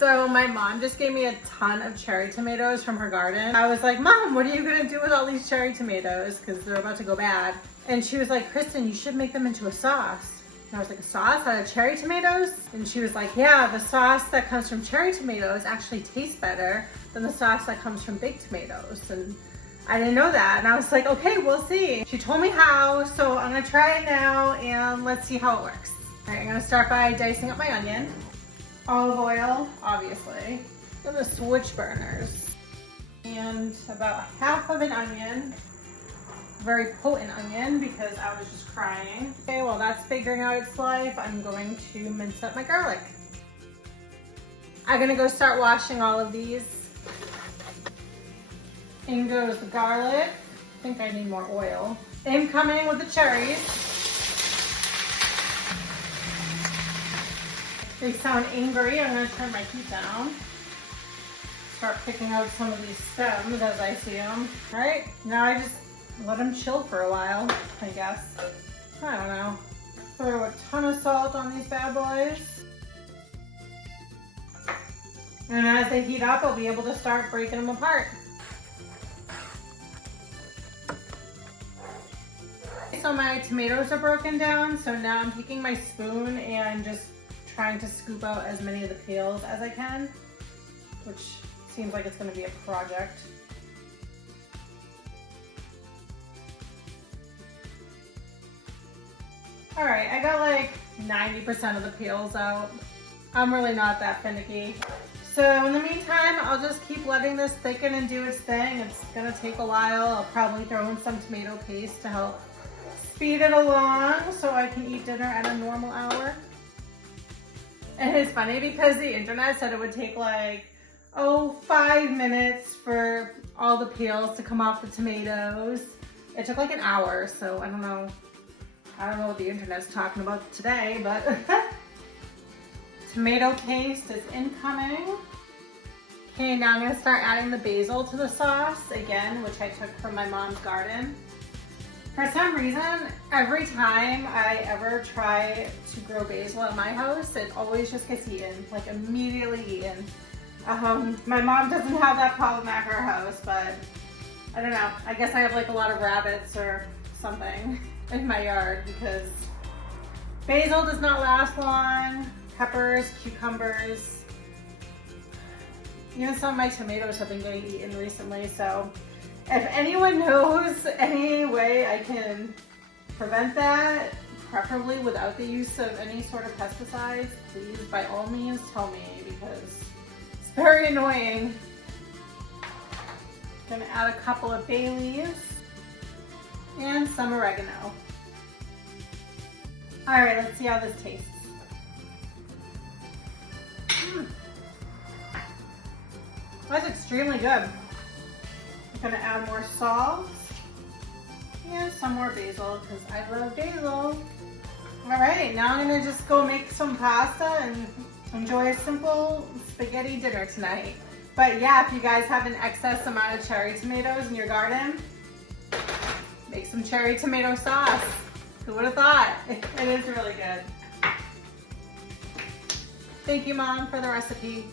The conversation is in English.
So my mom just gave me a ton of cherry tomatoes from her garden. I was like, Mom, what are you gonna do with all these cherry tomatoes? Because they're about to go bad. And she was like, Kristen, you should make them into a sauce. And I was like, a sauce out of cherry tomatoes? And she was like, yeah, the sauce that comes from cherry tomatoes actually tastes better than the sauce that comes from baked tomatoes. And I didn't know that. And I was like, okay, we'll see. She told me how, so I'm gonna try it now and let's see how it works. All right, I'm gonna start by dicing up my onion. Olive oil, obviously. And the switch burners. And about half of an onion. Very potent onion because I was just crying. Okay, while that's figuring out its life, I'm going to mince up my garlic. I'm gonna go start washing all of these. In goes the garlic. I think I need more oil. Incoming with the cherries. They sound angry. I'm gonna turn my heat down. Start picking out some of these stems as I see them. All right, now I just let them chill for a while, I guess. I don't know. Throw a ton of salt on these bad boys. And as they heat up, I'll be able to start breaking them apart. So my tomatoes are broken down, so now I'm taking my spoon and just trying to scoop out as many of the peels as I can, which seems like it's gonna be a project. All right, I got like 90% of the peels out. I'm really not that finicky. So in the meantime, I'll just keep letting this thicken and do its thing. It's gonna take a while. I'll probably throw in some tomato paste to help speed it along so I can eat dinner at a normal hour. And it's funny because the internet said it would take like, 5 minutes for all the peels to come off the tomatoes. It took like an hour, so I don't know what the internet's talking about today, but tomato paste is incoming. Okay, now I'm gonna start adding the basil to the sauce again, which I took from my mom's garden. For some reason, every time I ever try to grow basil at my house, it always just gets eaten, like immediately eaten. My mom doesn't have that problem at her house, but I don't know. I guess I have like a lot of rabbits or something in my yard because basil does not last long. Peppers, cucumbers, even some of my tomatoes have been getting eaten recently. So if anyone knows any way I can prevent that, preferably without the use of any sort of pesticides, please by all means tell me because it's very annoying. Gonna add a couple of bay leaves and some oregano. All right, let's see how this tastes. That's extremely good. I'm gonna add more salt and some more basil because I love basil. All right, now I'm gonna just go make some pasta and enjoy a simple spaghetti dinner tonight. But yeah, if you guys have an excess amount of cherry tomatoes in your garden, make some cherry tomato sauce. Who would have thought? It is really good. Thank you, Mom, for the recipe.